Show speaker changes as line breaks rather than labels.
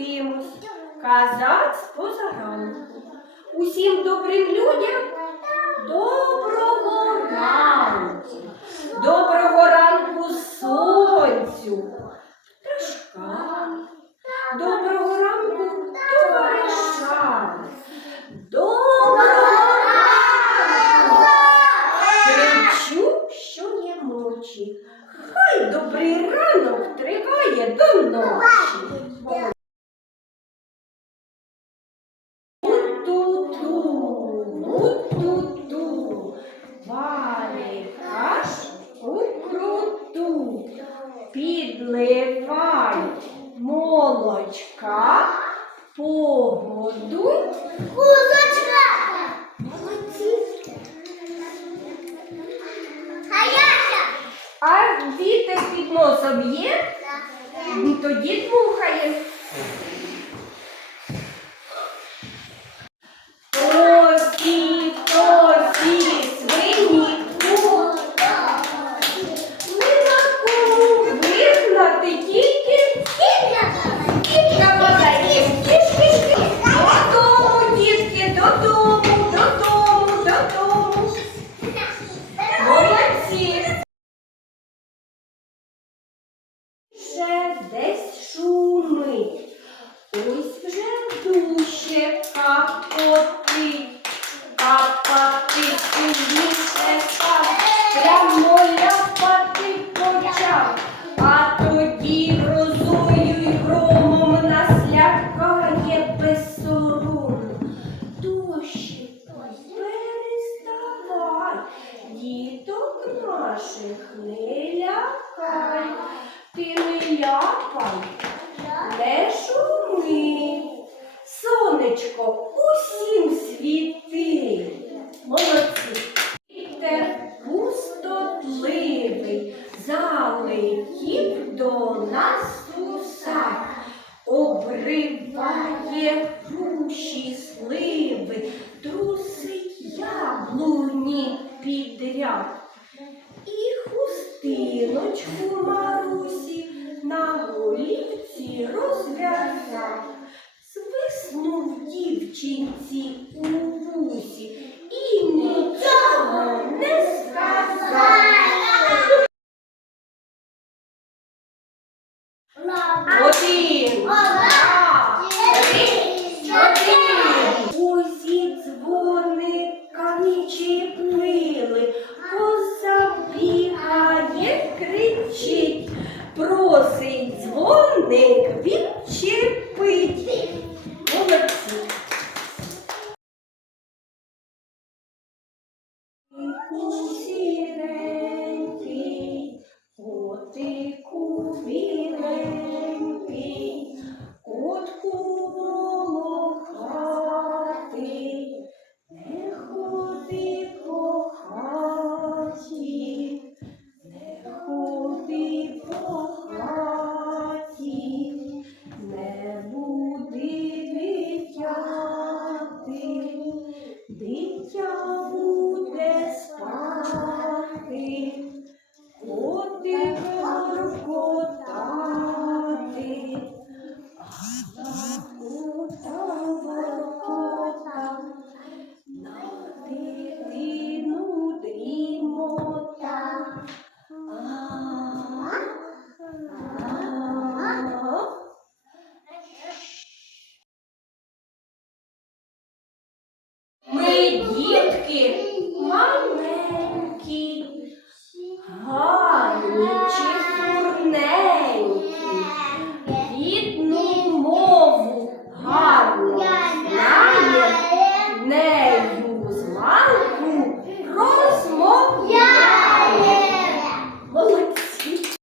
кимось. Казаць позаранку. Усім добрим людям доброго ранку. Доброго ранку сонцю, молочка, погоду
Кузочка!
Молодці.
А Яся?
А вітер під носом є? Ну, Тоді дмухає. Ще десь шумить. Ось вже дуще капотить, капати сильніше став, прямо ляпати почав, а тоді грозою й громом нас лякає безсоромно. Дощику, переставай, діток наших не лякай, ти не ляпай. Шуми, сонечко, усім світи. Молодці. Вітер пустотливий, залетів до нас у сад, обриває груші Mother. Дитя буде спати, дітки